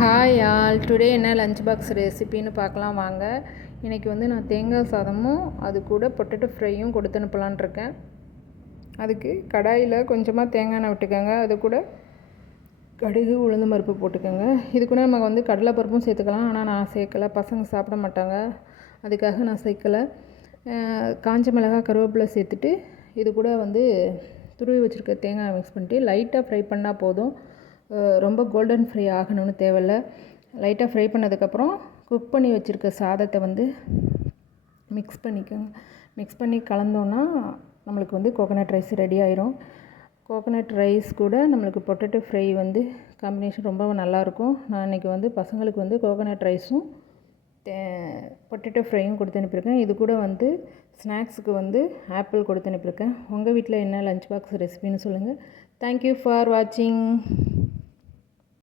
Hi all, today என்ன lunch box ரெசிபின்னு பார்க்கலாம் வாங்க. இன்றைக்கி வந்து நான் தேங்காய் சாதமும் அது கூட பொட்டேட்டோ ஃப்ரையும் கொடுத்து அனுப்பலான் இருக்கேன். அதுக்கு கடாயில் கொஞ்சமாக தேங்காய் எண்ணெய் விட்டுக்கோங்க. அது கூட கடுகு உளுந்து பருப்பு போட்டுக்கோங்க. இது கூட நம்ம வந்து கடலைப்பருப்பும் சேர்த்துக்கலாம். ஆனால் நான் சேர்க்கலை, பசங்க சாப்பிட மாட்டாங்க, அதுக்காக நான் சேர்க்கலை. காஞ்ச மிளகாய் கருவேப்பிலை சேர்த்துட்டு இது கூட வந்து துருவி வச்சுருக்க தேங்காய் மிக்ஸ் பண்ணிட்டு லைட்டாக ஃப்ரை பண்ணால் போதும். ரொம்ப கோல்டன் ஃப்ரை ஆகணும்னு தேவையில்ல. லைட்டாக ஃப்ரை பண்ணதுக்கப்புறம் குக் பண்ணி வச்சுருக்க சாதத்தை வந்து மிக்ஸ் பண்ணிக்கோங்க. மிக்ஸ் பண்ணி கலந்தோன்னா நம்மளுக்கு வந்து கோகோனட் ரைஸ் ரெடி ஆயிரும். கோகோனட் ரைஸ் கூட நம்மளுக்கு பொட்டேட்டோ ஃப்ரை வந்து காம்பினேஷன் ரொம்ப நல்லாயிருக்கும். நான் இன்றைக்கி வந்து பசங்களுக்கு வந்து கோகோனட் ரைஸும் பொட்டேட்டோ ஃப்ரையும் கொடுத்து அனுப்பியிருக்கேன். இது கூட வந்து ஸ்நாக்ஸுக்கு வந்து ஆப்பிள் கொடுத்து அனுப்பியிருக்கேன். உங்கள் வீட்டில் என்ன லஞ்ச் பாக்ஸ் ரெசிபின்னு சொல்லுங்கள். தேங்க்யூ ஃபார் வாட்சிங்.